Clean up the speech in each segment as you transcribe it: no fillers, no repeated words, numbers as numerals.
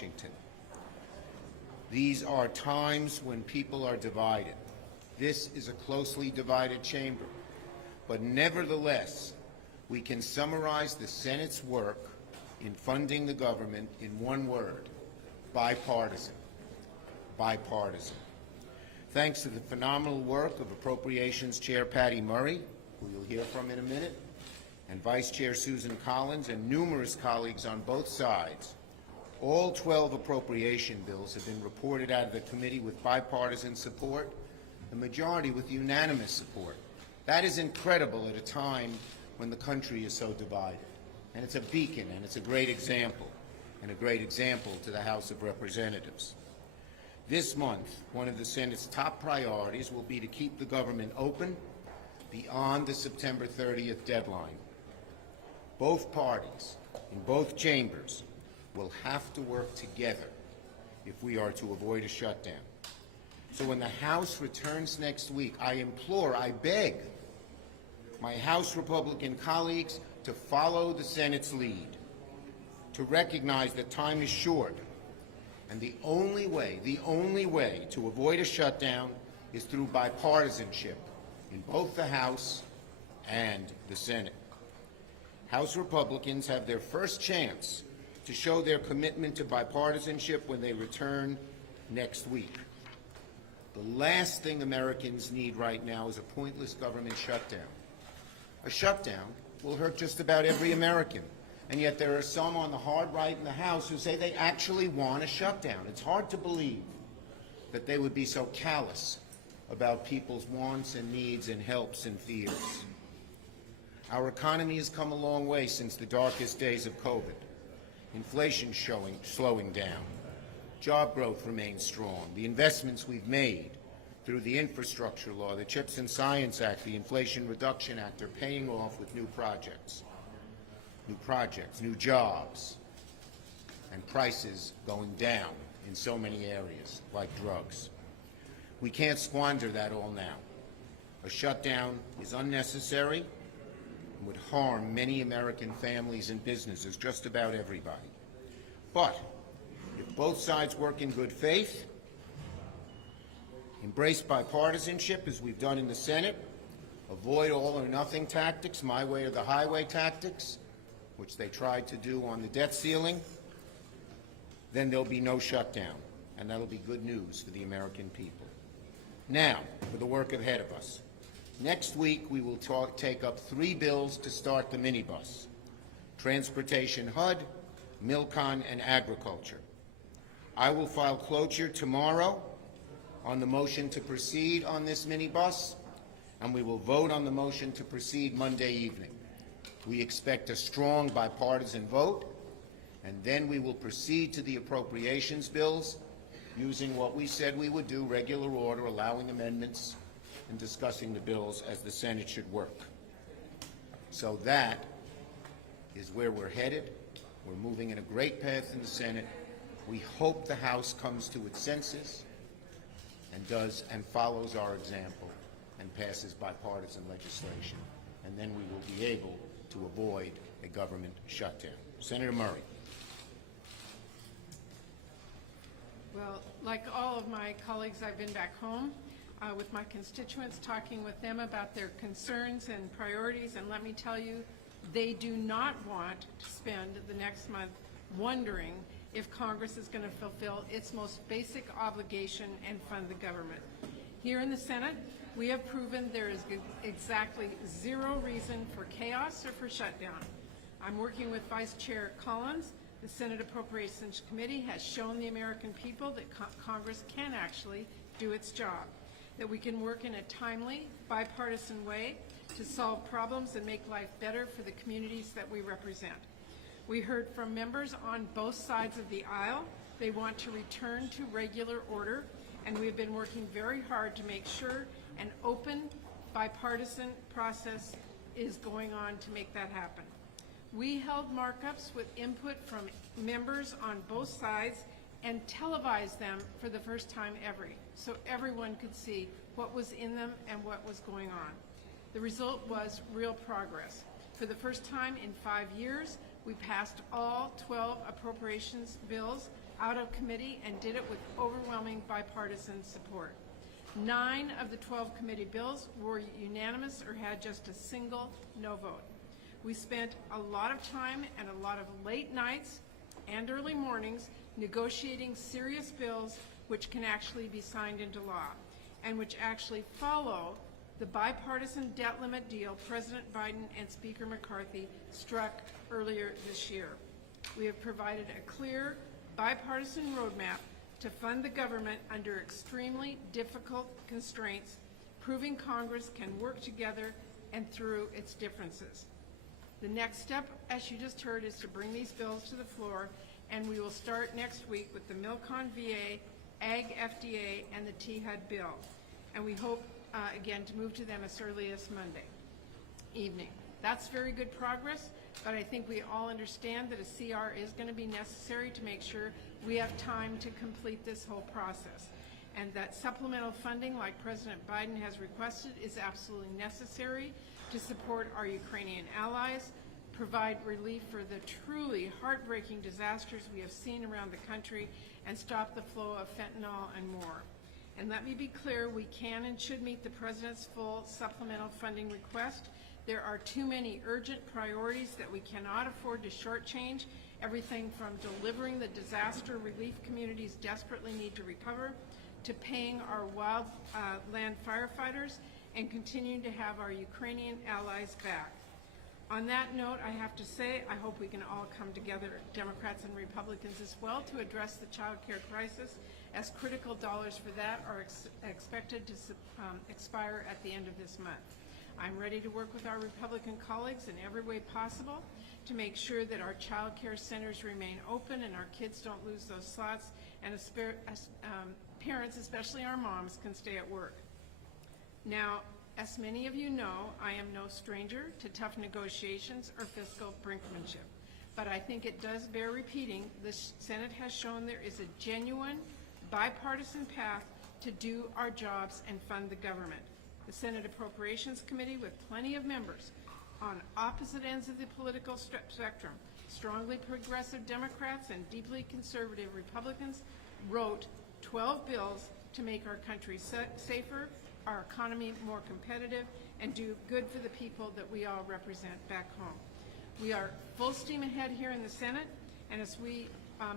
Washington. These are times when people are divided. This is a closely divided chamber. But nevertheless, we can summarize the Senate's work in funding the government in one word: bipartisan. Bipartisan. Thanks to the phenomenal work of Appropriations Chair Patty Murray, who you'll hear from in a minute, and Vice Chair Susan Collins, and numerous colleagues on both sides, all 12 appropriation bills have been reported out of the committee with bipartisan support, the majority with unanimous support. That is incredible at a time when the country is so divided. And it's a beacon, and it's a great example, and a great example to the House of Representatives. This month, one of the Senate's top priorities will be to keep the government open beyond the September 30th deadline. Both parties in both chambers will have to work together if we are to avoid a shutdown. So when the House returns next week, I implore, I beg my House Republican colleagues to follow the Senate's lead, to recognize that time is short, and the only way to avoid a shutdown is through bipartisanship in both the House and the Senate. House Republicans have their first chance to show their commitment to bipartisanship when they return next week. The last thing Americans need right now is a pointless government shutdown. A shutdown will hurt just about every American, and yet there are some on the hard right in the House who say they actually want a shutdown. It's hard to believe that they would be so callous about people's wants and needs and hopes and fears. Our economy has come a long way since the darkest days of COVID. Inflation slowing down. Job growth remains strong. The investments we've made through the infrastructure law, the CHIPS and Science Act, the Inflation Reduction Act are paying off with new projects, new jobs, and prices going down in so many areas, like drugs. We can't squander that all now. A shutdown is unnecessary and would harm many American families and businesses, just about everybody. But if both sides work in good faith, embrace bipartisanship as we've done in the Senate, avoid all or nothing tactics, my way or the highway tactics, which they tried to do on the debt ceiling, then there'll be no shutdown, and that'll be good news for the American people. Now, for the work ahead of us. Next week, we will take up 3 bills to start the minibus: Transportation HUD, Milcon, and Agriculture. I will file cloture tomorrow on the motion to proceed on this minibus, and we will vote on the motion to proceed Monday evening. We expect a strong bipartisan vote, and then we will proceed to the appropriations bills using what we said we would do, regular order, allowing amendments and discussing the bills as the Senate should work. So that is where we're headed. We're moving in a great path in the Senate. We hope the House comes to its senses and follows our example and passes bipartisan legislation, and then we will be able to avoid a government shutdown. Senator Murray. Well, like all of my colleagues, I've been back home with my constituents, talking with them about their concerns and priorities, and let me tell you, they do not want to spend the next month wondering if Congress is going to fulfill its most basic obligation and fund the government. Here in the Senate, we have proven there is exactly zero reason for chaos or for shutdown. I'm working with Vice Chair Collins. The Senate Appropriations Committee has shown the American people that Congress can actually do its job, that we can work in a timely, bipartisan way to solve problems and make life better for the communities that we represent. We heard from members on both sides of the aisle. They want to return to regular order, and we've been working very hard to make sure an open, bipartisan process is going on to make that happen. We held markups with input from members on both sides and televised them for the first time ever, so everyone could see what was in them and what was going on. The result was real progress. For the first time in 5 years, we passed all 12 appropriations bills out of committee and did it with overwhelming bipartisan support. 9 of the 12 committee bills were unanimous or had just a single no vote. We spent a lot of time and a lot of late nights and early mornings negotiating serious bills which can actually be signed into law and which actually follow the bipartisan debt limit deal President Biden and Speaker McCarthy struck earlier this year. We have provided a clear bipartisan roadmap to fund the government under extremely difficult constraints, proving Congress can work together and through its differences. The next step, as you just heard, is to bring these bills to the floor, and we will start next week with the MilCon VA, Ag FDA, and the THUD bill. And we hope, again, to move to them as early as Monday evening. That's very good progress, but I think we all understand that a CR is going to be necessary to make sure we have time to complete this whole process. And that supplemental funding, like President Biden has requested, is absolutely necessary to support our Ukrainian allies, provide relief for the truly heartbreaking disasters we have seen around the country, and stop the flow of fentanyl and more. And let me be clear, we can and should meet the President's full supplemental funding request. There are too many urgent priorities that we cannot afford to shortchange, everything from delivering the disaster relief communities desperately need to recover, to paying our wildland firefighters, and continuing to have our Ukrainian allies back. On that note, I have to say, I hope we can all come together, Democrats and Republicans as well, to address the child care crisis, as critical dollars for that are expected to expire at the end of this month. I'm ready to work with our Republican colleagues in every way possible to make sure that our child care centers remain open and our kids don't lose those slots, and parents, especially our moms, can stay at work. Now, as many of you know, I am no stranger to tough negotiations or fiscal brinkmanship, but I think it does bear repeating the Senate has shown there is a genuine bipartisan path to do our jobs and fund the government. The Senate Appropriations Committee, with plenty of members on opposite ends of the political spectrum, strongly progressive Democrats and deeply conservative Republicans, wrote 12 bills to make our country safer, our economy more competitive, and do good for the people that we all represent back home. We are full steam ahead here in the Senate, and as we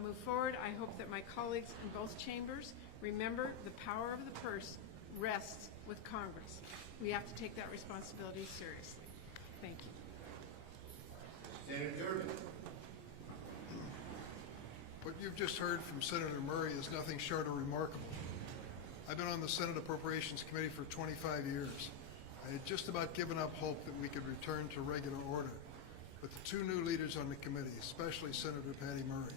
move forward, I hope that my colleagues in both chambers remember the power of the purse rests with Congress. We have to take that responsibility seriously. Thank you. Senator Durbin. What you've just heard from Senator Murray is nothing short of remarkable. I've been on the Senate Appropriations Committee for 25 years. I had just about given up hope that we could return to regular order. But the two new leaders on the committee, especially Senator Patty Murray,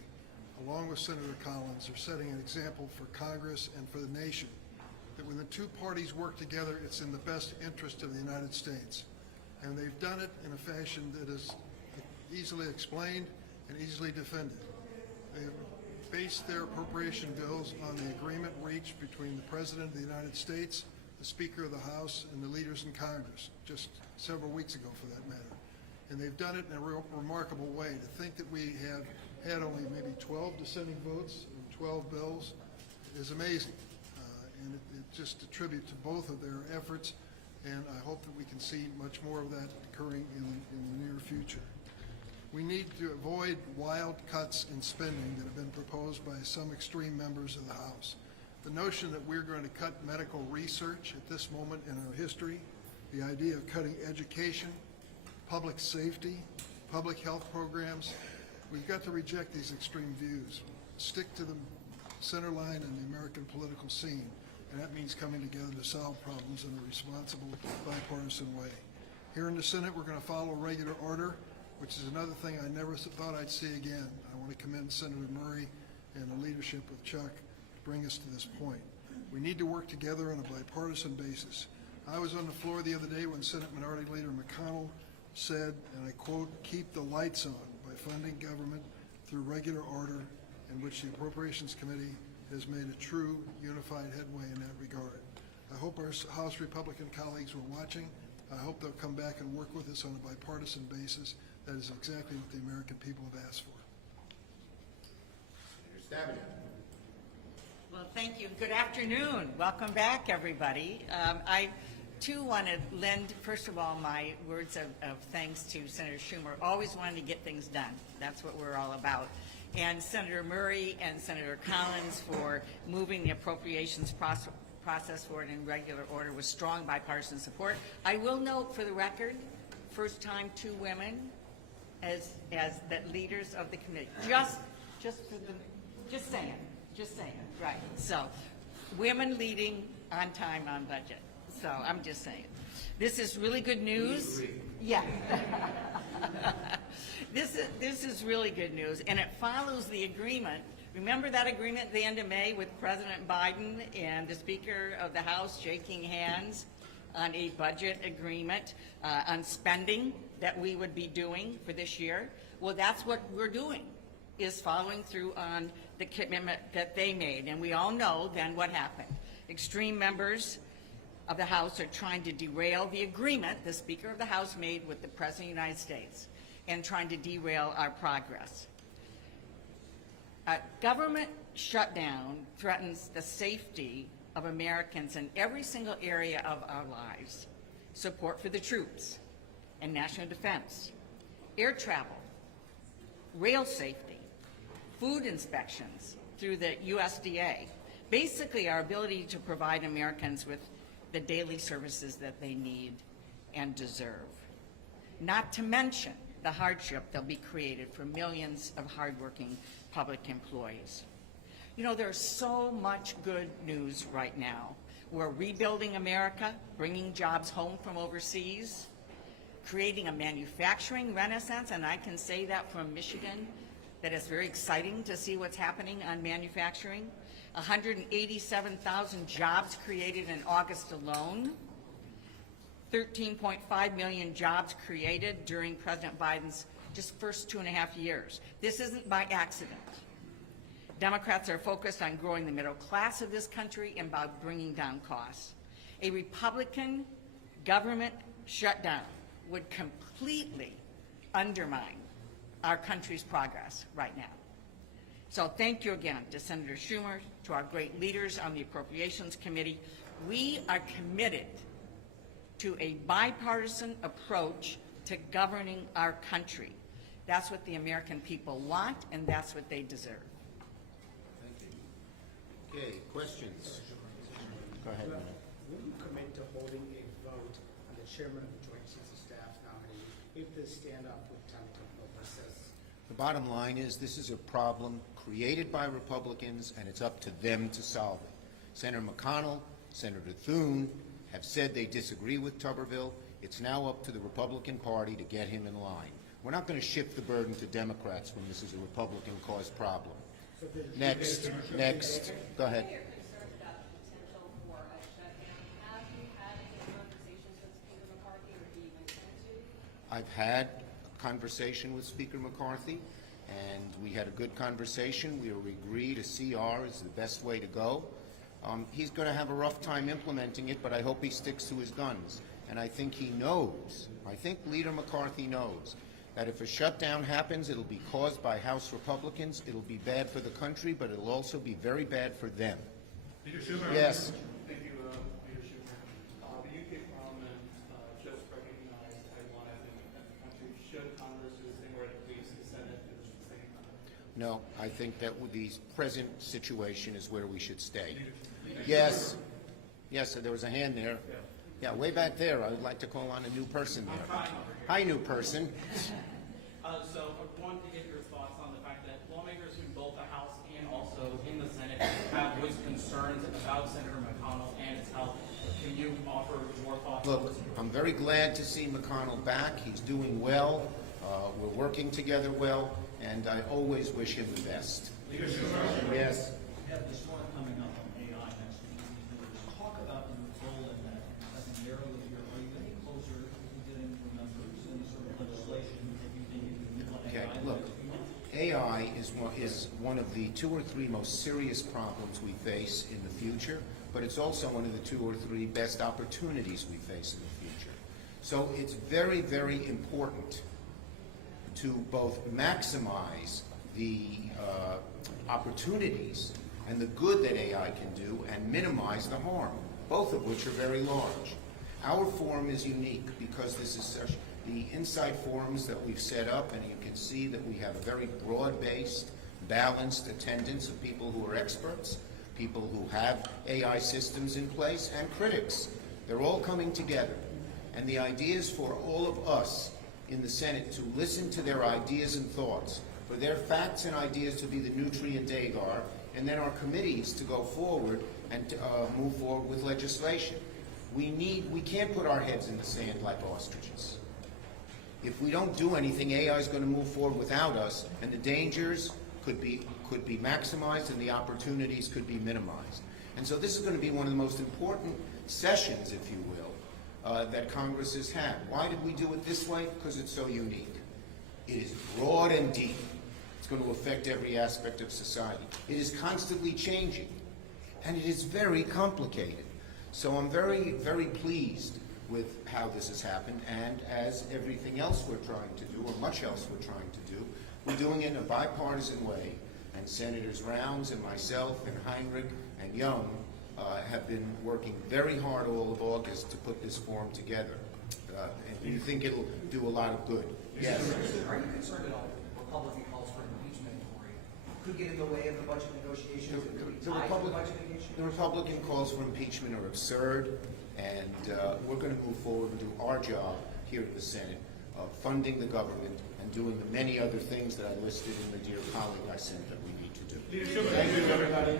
along with Senator Collins, are setting an example for Congress and for the nation that when the two parties work together, it's in the best interest of the United States. And they've done it in a fashion that is easily explained and easily defended. They've based their appropriation bills on the agreement reached between the President of the United States, the Speaker of the House, and the leaders in Congress, just several weeks ago for that matter. And they've done it in a remarkable way. To think that we have had only maybe 12 dissenting votes and 12 bills is amazing. And it just a tribute to both of their efforts, and I hope that we can see much more of that occurring in the near future. We need to avoid wild cuts in spending that have been proposed by some extreme members of the House. The notion that we're going to cut medical research at this moment in our history, the idea of cutting education, public safety, public health programs, we've got to reject these extreme views. Stick to the center line in the American political scene, and that means coming together to solve problems in a responsible, bipartisan way. Here in the Senate, we're going to follow regular order, which is another thing I never thought I'd see again. I want to commend Senator Murray and the leadership of Chuck to bring us to this point. We need to work together on a bipartisan basis. I was on the floor the other day when Senate Minority Leader McConnell said, and I quote, "Keep the lights on by funding government through regular order," in which the Appropriations Committee has made a true unified headway in that regard. I hope our House Republican colleagues were watching. I hope they'll come back and work with us on a bipartisan basis. That is exactly what the American people have asked for. Senator Stabenow. thank you. Good afternoon. Welcome back, everybody. I, too, want to lend, first of all, my words of thanks to Senator Schumer. Always wanting to get things done. That's what we're all about. And Senator Murray and Senator Collins for moving the appropriations process forward in regular order with strong bipartisan support. I will note, for the record, first time 2 women as the leaders of the committee. Just saying, right. So, women leading on time, on budget. So, I'm just saying. This is really good news. Yeah. This is really good news, and it follows the agreement. Remember that agreement at the end of May with President Biden and the Speaker of the House shaking hands on a budget agreement on spending that we would be doing for this year? Well, that's what we're doing, is following through on the commitment that they made. And we all know then what happened. Extreme members of the House are trying to derail the agreement the Speaker of the House made with the President of the United States and trying to derail our progress. Government shutdown threatens the safety of Americans in every single area of our lives. Support for the troops and national defense, air travel, rail safety, food inspections through the USDA, basically our ability to provide Americans with the daily services that they need and deserve. Not to mention the hardship that'll be created for millions of hardworking public employees. You know, there's so much good news right now. We're rebuilding America, bringing jobs home from overseas, creating a manufacturing renaissance, and I can say that from Michigan, that it's very exciting to see what's happening on manufacturing. 187,000 jobs created in August alone. 13.5 million jobs created during President Biden's just first 2.5 years. This isn't by accident. Democrats are focused on growing the middle class of this country and by bringing down costs. A Republican government shutdown would completely undermine our country's progress right now. So thank you again to Senator Schumer, to our great leaders on the Appropriations Committee. We are committed to a bipartisan approach to governing our country. That's what the American people want, and that's what they deserve. Thank you. Okay, questions? Go ahead. Will you commit to holding a vote on the chairman of the Joint Chiefs of Staff nominee if the standoff would attempt to persists? The bottom line is this is a problem created by Republicans, and it's up to them to solve it. Senator McConnell, Senator Thune have said they disagree with Tuberville. It's now up to the Republican Party to get him in line. We're not going to shift the burden to Democrats when this is a Republican-caused problem. Next. Go ahead. I've had a conversation with Speaker McCarthy, and we had a good conversation. We agreed a CR is the best way to go. He's going to have a rough time implementing it, but I hope he sticks to his guns. And I think he knows, I think Leader McCarthy knows, that if a shutdown happens, it'll be caused by House Republicans. It'll be bad for the country, but it'll also be very bad for them. Leader Schumer. Yes. Thank you, Leader Schumer. The UK Parliament just recognized Taiwan as an independent country. Should Congress do the same, or at least the Senate do the same? No, I think that with the present situation is where we should stay. Yes. Yes, there was a hand there. Yeah, way back there. I would like to call on a new person there. Hi, new person. So I wanted to get your thoughts on the fact that lawmakers in both the House and also in the Senate have voiced concerns about Senator McConnell and his health. Can you offer your thoughts? Look, I'm very glad to see McConnell back. He's doing well. We're working together well, and I always wish him the best. Yes. We have this one coming up on AI next week. There's talk about your role in that secondarily here. Are you getting closer to getting the members and sort of legislation that you think you can do on Okay, AI? look, AI is one of the 2 or 3 most serious problems we face in the future, but it's also one of the 2 or 3 best opportunities we face in the future. So it's very, very important to both maximize the opportunities and the good that AI can do and minimize the harm, both of which are very large. Our forum is unique because this is such the Insight forums that we've set up, and you can see that we have a very broad-based, balanced attendance of people who are experts, people who have AI systems in place, and critics. They're all coming together. And the idea is for all of us in the Senate to listen to their ideas and thoughts, for their facts and ideas to be the nutrient agar, and then our committees to go forward and to, move forward with legislation. We can't put our heads in the sand like ostriches. If we don't do anything, AI is going to move forward without us, and the dangers could be maximized and the opportunities could be minimized. And so this is going to be one of the most important sessions, if you will, that Congress has had. Why did we do it this way? Because it's so unique. It is broad and deep. It's going to affect every aspect of society. It is constantly changing, and it is very complicated. So I'm very, very pleased with how this has happened, and as everything else we're trying to do, or much else we're trying to do, we're doing it in a bipartisan way, and Senators Rounds and myself and Heinrich and Young have been working very hard all of August to put this forum together, and we think it'll do a lot of good. Yes? Are you concerned at all that Republican calls for impeachment could get in the way of the budget negotiations? The Republican calls for impeachment are absurd, and we're going to move forward and do our job here in the Senate of funding the government and doing the many other things that I listed in the dear colleague I sent that we need to do. Thank you, everybody.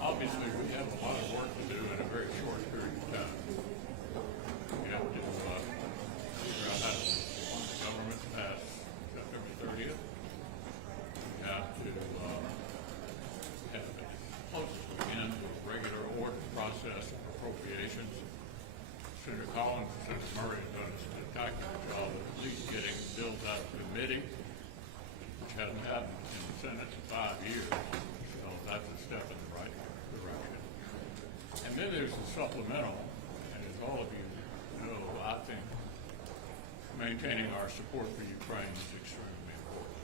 Obviously, we have a lot of work to do in a very short period of time. We have to figure out how to fund the government past September 30th. We have to have it close as we can to a regular order process of appropriations. Senator Collins and Senator Murray have done a spectacular job of at least getting bills out of committee, which hasn't happened in the Senate in 5 years. So that's a step in the right direction. And then there's the supplemental, and as all of you know, I think maintaining our support for Ukraine is extremely important.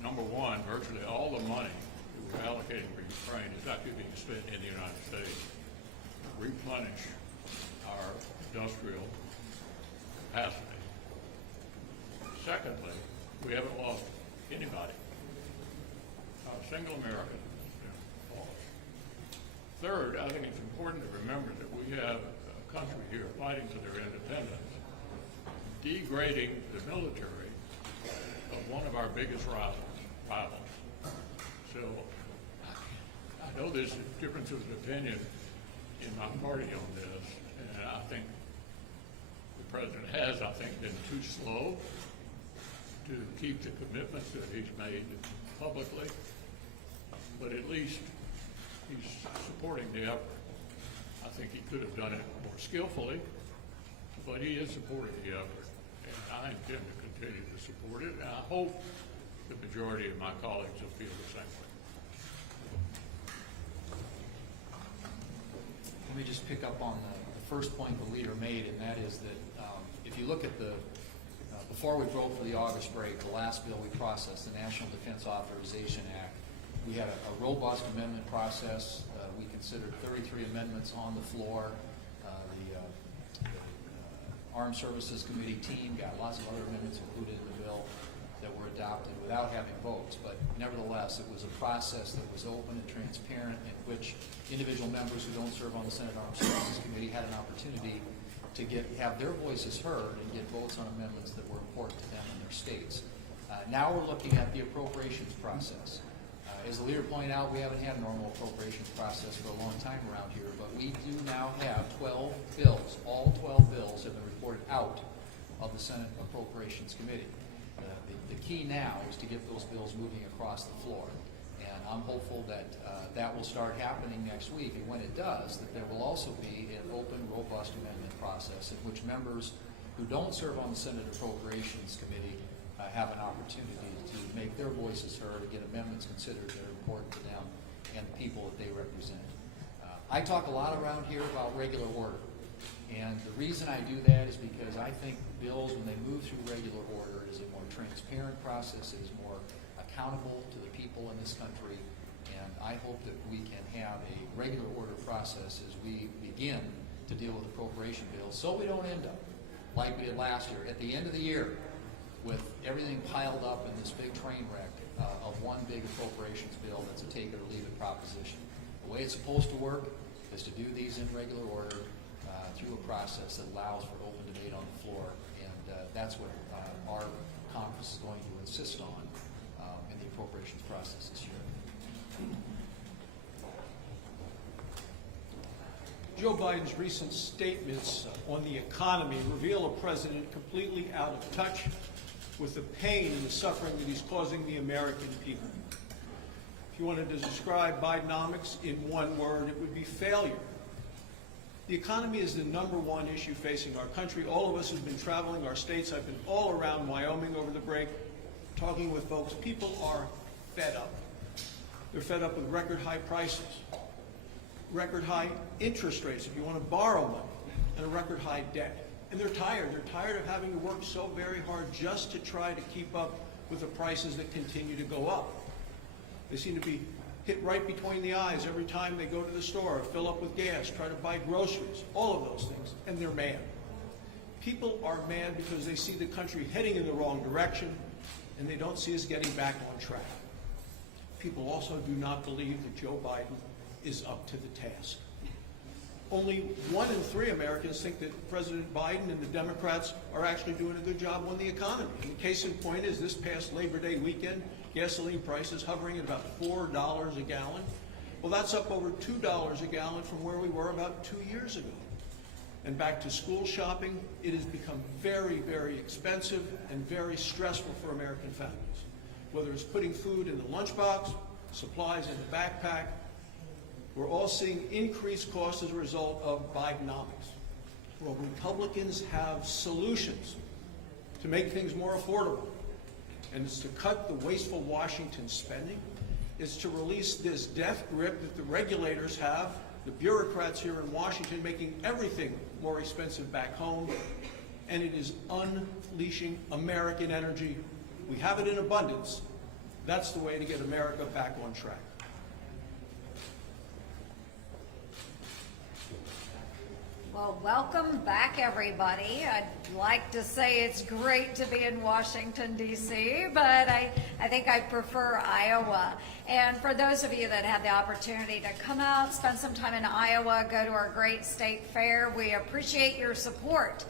Number one, virtually all the money that we're allocating for Ukraine is actually being spent in the United States to replenish our industrial capacity. Secondly, we haven't lost anybody. Not a single American has been lost. Third, I think it's important to remember that we have a country here fighting for their independence, degrading the military of one of our biggest rivals. So I know there's a difference of opinion in my party on this, and I think the president has, been too slow to keep the commitments that he's made publicly, but at least he's supporting the effort. I think he could have done it more skillfully, but he is supporting the effort, and I intend to continue to support it, and I hope the majority of my colleagues will feel the same way. Let me just pick up on the first point the leader made, and that is that if you look at the, before we broke for the August break, the last bill we processed, the National Defense Authorization Act, we had a robust amendment process. We considered 33 amendments on the floor. The Armed Services Committee team got lots of other amendments included in the bill that were adopted without having votes, but nevertheless, it was a process that was open and transparent in which individual members who don't serve on the Senate Armed Services Committee had an opportunity to have their voices heard and get votes on amendments that were important to them in their states. Now we're looking at the appropriations process. As the leader pointed out, we haven't had a normal appropriations process for a long time around here, but we do now have 12 bills. All 12 bills have been reported out of the Senate Appropriations Committee. The key now is to get those bills moving across the floor. And I'm hopeful that that will start happening next week. And when it does, that there will also be an open, robust amendment process in which members who don't serve on the Senate Appropriations Committee have an opportunity to make their voices heard and get amendments considered that are important to them and the people that they represent. I talk a lot around here about regular order. And the reason I do that is because I think bills, when they move through regular order, is a more transparent process, it is more accountable to the people in this country, and I hope that we can have a regular order process as we begin to deal with appropriation bills, so we don't end up like we did last year, at the end of the year, with everything piled up in this big train wreck of one big appropriations bill that's a take it or leave it proposition. The way it's supposed to work is to do these in regular order, through a process that allows for open debate on the floor, and that's what our conference is going to insist on in the appropriations process this year. Joe Biden's recent statements on the economy reveal a president completely out of touch with the pain and the suffering that he's causing the American people. If you wanted to describe Bidenomics in one word, it would be failure. The economy is the #1 issue facing our country. All of us who've been traveling our states, I've been all around Wyoming over the break, talking with folks. People are fed up. They're fed up with record high prices, record high interest rates if you want to borrow money, and a record high debt. And they're tired. They're tired of having to work so very hard just to try to keep up with the prices that continue to go up. They seem to be hit right between the eyes every time they go to the store, fill up with gas, try to buy groceries, all of those things, and they're mad. People are mad because they see the country heading in the wrong direction, and they don't see us getting back on track. People also do not believe that Joe Biden is up to the task. Only 1 in 3 Americans think that President Biden and the Democrats are actually doing a good job on the economy. And the case in point is this past Labor Day weekend, gasoline prices hovering at about $4 a gallon. Well, that's up over $2 a gallon from where we were about 2 years ago. And back to school shopping, it has become very, very expensive and very stressful for American families. Whether it's putting food in the lunchbox, supplies in the backpack, we're all seeing increased costs as a result of Bidenomics. Well, Republicans have solutions to make things more affordable. And it's to cut the wasteful Washington spending. It's to release this death grip that the regulators have, the bureaucrats here in Washington, making everything more expensive back home. And it is unleashing American energy. We have it in abundance. That's the way to get America back on track. Well, welcome back, everybody. I'd like to say it's great to be in Washington, D.C., but I think I prefer Iowa. And for those of you that had the opportunity to come out, spend some time in Iowa, go to our great state fair, we appreciate your support.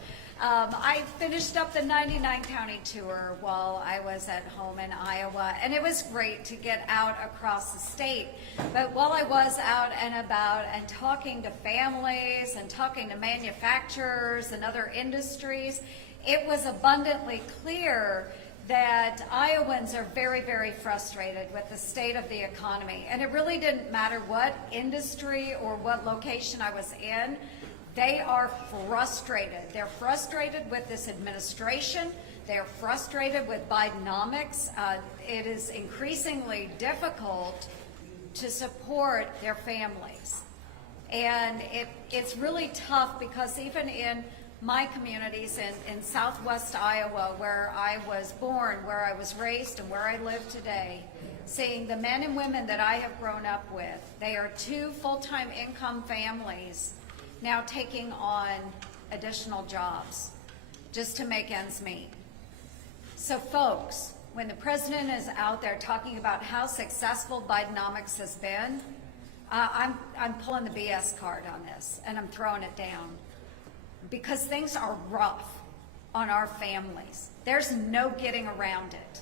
I finished up the 99-county tour while I was at home in Iowa, and it was great to get out across the state. But while I was out and about and talking to families and talking to manufacturers and other industries, it was abundantly clear that Iowans are very, very frustrated with the state of the economy. And it really didn't matter what industry or what location I was in. They are frustrated. They're frustrated with this administration. They're frustrated with Bidenomics. It is increasingly difficult to support their families. And it's really tough because even in my communities in southwest Iowa, where I was born, where I was raised, and where I live today, seeing the men and women that I have grown up with, they are 2 full-time income families now taking on additional jobs. just to make ends meet. So folks, when the president is out there talking about how successful Bidenomics has been, I'm pulling the BS card on this, and I'm throwing it down, because things are rough on our families. There's no getting around it.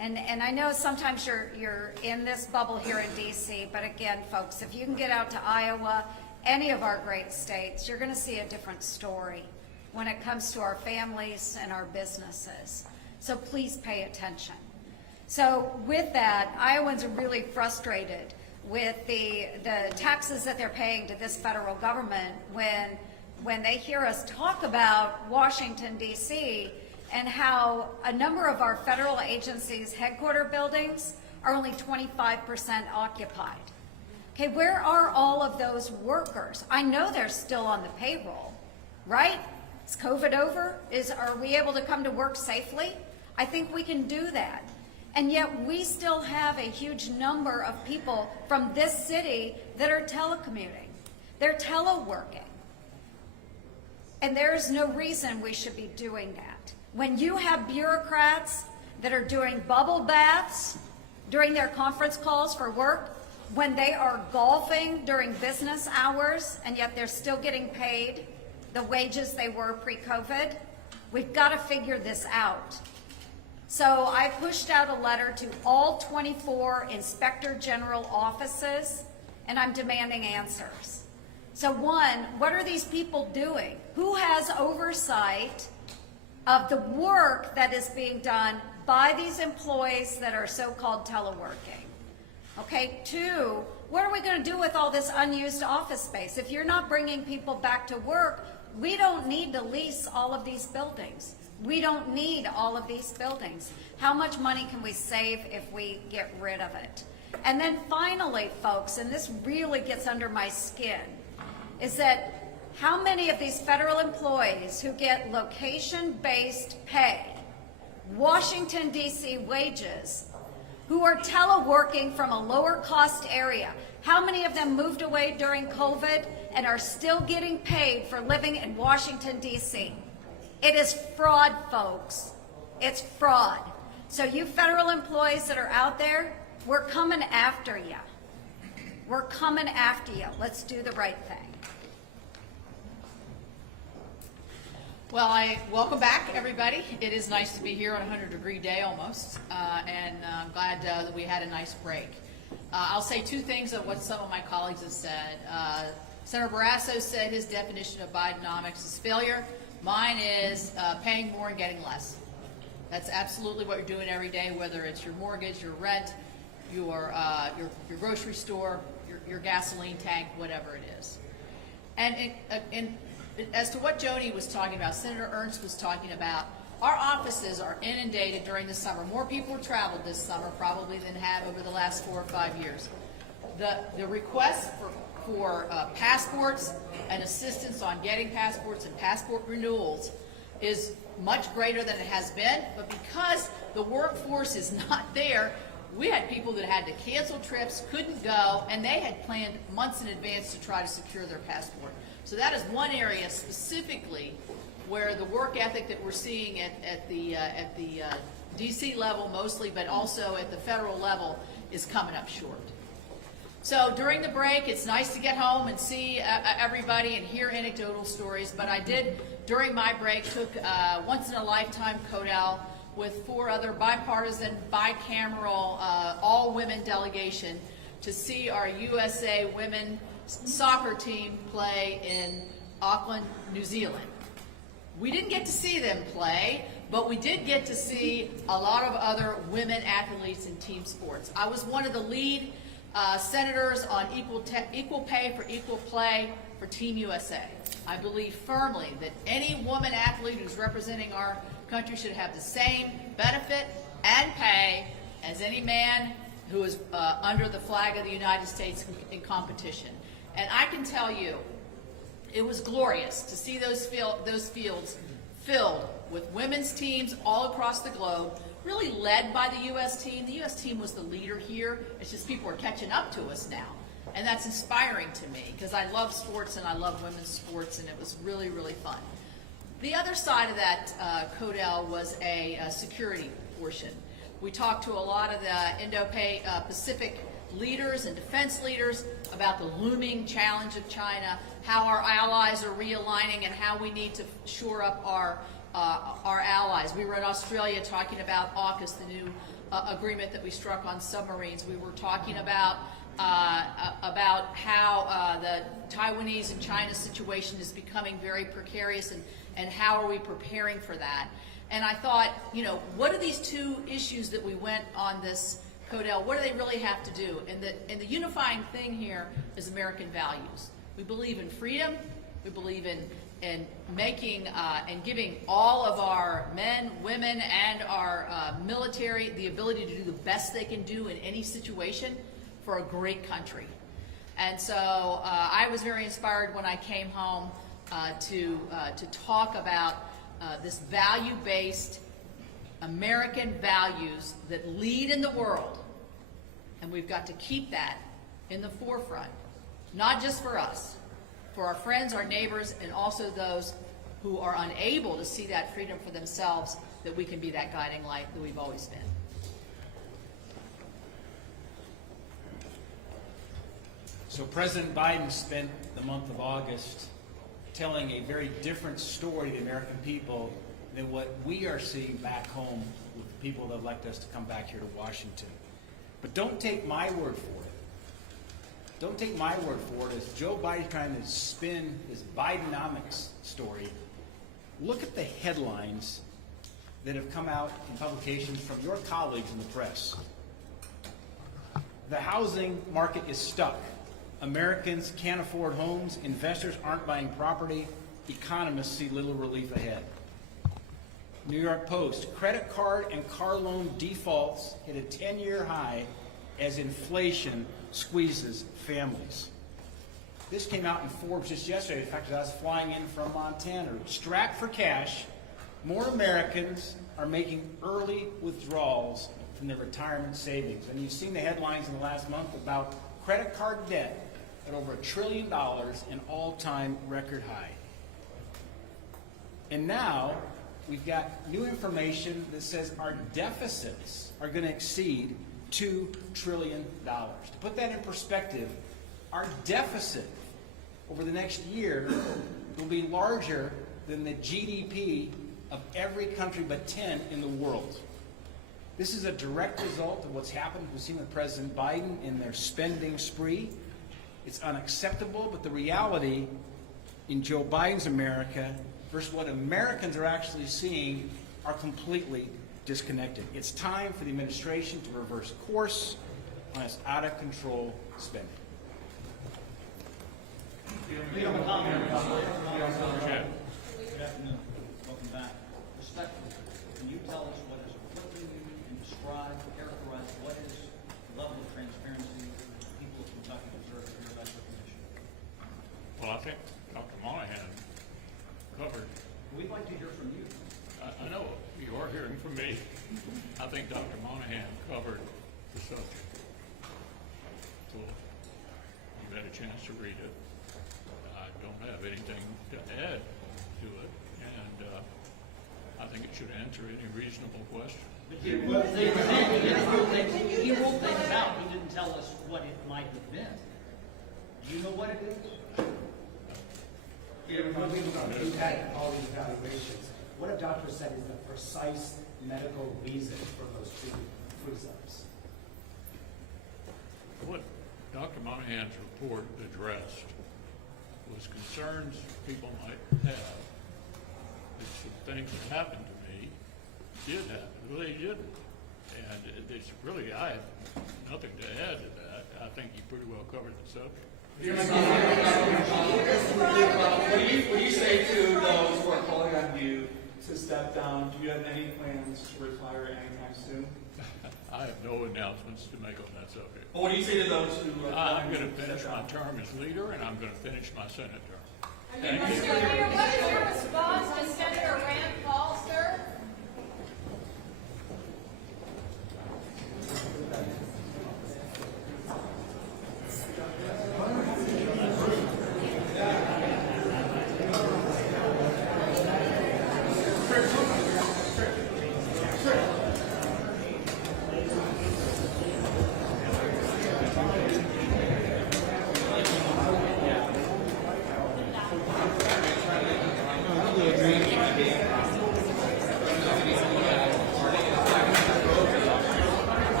And I know sometimes you're in this bubble here in DC, but again, folks, if you can get out to Iowa, any of our great states, you're going to see a different story when it comes to our families and our businesses. So please pay attention. So with that, Iowans are really frustrated with the taxes that they're paying to this federal government when they hear us talk about Washington, D.C., and how a number of our federal agencies' headquarter buildings are only 25% occupied. Okay, where are all of those workers? I know they're still on the payroll, right? Is COVID over? Are we able to come to work safely? I think we can do that. And yet we still have a huge number of people from this city that are telecommuting. They're teleworking. And there is no reason we should be doing that. When you have bureaucrats that are doing bubble baths during their conference calls for work, when they are golfing during business hours, and yet they're still getting paid the wages they were pre-COVID, we've got to figure this out. So I pushed out a letter to all 24 Inspector General offices, and I'm demanding answers. So one, what are these people doing? Who has oversight of the work that is being done by these employees that are so-called teleworking? Okay, two, what are we going to do with all this unused office space? If you're not bringing people back to work, we don't need to lease all of these buildings. We don't need all of these buildings. How much money can we save if we get rid of it? And then finally, folks, and this really gets under my skin, is that how many of these federal employees who get location-based pay, Washington, D.C. wages, who are teleworking from a lower-cost area, how many of them moved away during COVID and are still getting paid for living in Washington, D.C.? It is fraud, folks. It's fraud. So you federal employees that are out there, we're coming after you. We're coming after you. Let's do the right thing. Well, welcome back, everybody. It is nice to be here on a 100-degree day almost, and I'm glad that we had a nice break. I'll say two things of what some of my colleagues have said. Senator Barrasso said his definition of Bidenomics is failure. Mine is paying more and getting less. That's absolutely what you're doing every day, whether it's your mortgage, your rent, your grocery store, your gasoline tank, whatever it is. And as to what Joni was talking about, Senator Ernst was talking about, our offices are inundated during the summer. More people have traveled this summer probably than have over the last 4 or 5 years. The requests for passports and assistance on getting passports and passport renewals is much greater than it has been, but because the workforce is not there, we had people that had to cancel trips, couldn't go, and they had planned months in advance to try to secure their passport. So that is one area specifically where the work ethic that we're seeing at the DC level mostly, but also at the federal level, is coming up short. So during the break, it's nice to get home and see everybody and hear anecdotal stories, but I did, during my break, took a once-in-a-lifetime CODEL with 4 other bipartisan, bicameral, all-women delegation to see our USA women soccer team play in Auckland, New Zealand. We didn't get to see them play, but we did get to see a lot of other women athletes in team sports. I was one of the lead senators on equal pay for equal play for Team USA. I believe firmly that any woman athlete who's representing our country should have the same benefit and pay as any man who is under the flag of the United States in competition. And I can tell you, it was glorious to see those fields filled with women's teams all across the globe, really led by the U.S. team. The U.S. team was the leader here. It's just people are catching up to us now. And that's inspiring to me because I love sports and I love women's sports, and it was really, really fun. The other side of that, Codell, was a security portion. We talked to a lot of the Indo-Pacific leaders and defense leaders about the looming challenge of China, how our allies are realigning, and how we need to shore up our allies. We were in Australia talking about AUKUS, the new agreement that we struck on submarines. We were talking about how the Taiwanese and China situation is becoming very precarious, and how are we preparing for that. And I thought, you know, what are these two issues that we went on this, Codell, what do they really have to do? And the unifying thing here is American values. We believe in freedom. We believe in making and giving all of our men, women, and our military the ability to do the best they can do in any situation for a great country. And so I was very inspired when I came home to talk about this value-based American values that lead in the world, and we've got to keep that in the forefront, not just for us, for our friends, our neighbors, and also those who are unable to see that freedom for themselves, that we can be that guiding light that we've always been. So President Biden spent the month of August telling a very different story to the American people than what we are seeing back home with the people that elect us to come back here to Washington. But don't take my word for it. Don't take my word for it. As Joe Biden's trying to spin his bidenomics story, look at the headlines that have come out in publications from your colleagues in the press. The housing market is stuck. Americans can't afford homes. Investors aren't buying property. Economists see little relief ahead. New York Post, credit card and car loan defaults hit a 10-year high as inflation squeezes families. This came out in Forbes just yesterday. In fact, as I was flying in from Montana, strapped for cash, more Americans are making early withdrawals from their retirement savings. And you've seen the headlines in the last month about credit card debt at over $1 trillion, an all-time record high. And now we've got new information that says our deficits are going to exceed $2 trillion. To put that in perspective, our deficit over the next year will be larger than the GDP of every country but 10 in the world. This is a direct result of what's happened. We've seen with President Biden in their spending spree. It's unacceptable, but the reality in Joe Biden's America versus what Americans are actually seeing are completely disconnected. It's time for the administration to reverse course on its out-of-control spending. Good afternoon. Welcome back. Respectfully, can you tell us what is equipping you and describe, characterize what is the level of transparency that people of Kentucky deserve to hear about your position? Well, I think Dr. Monahan covered. We'd like to hear from you. I know you are hearing from me. I think Dr. Monahan covered the subject. So you've had a chance to read it. I don't have anything to add to it, and I think it should answer any reasonable question. But he ruled things out. He didn't tell us what it might have been. Do you know what it is? We've had all these evaluations. What a doctor said is the precise medical reason for those treatment freeze-ups. What Dr. Monahan's report addressed was concerns people might have that some things that happened to me did happen. Well, they didn't. And it's really, I have nothing to add to that. I think you pretty well covered the subject. What do you say to those who are calling on you to step down? Do you have any plans to retire anytime soon? I have no announcements to make on that subject. Well, what do you say to those who are I'm going to finish my term as leader, and I'm going to finish my Senate term. Mr. Leader, what is your response to Senator Rand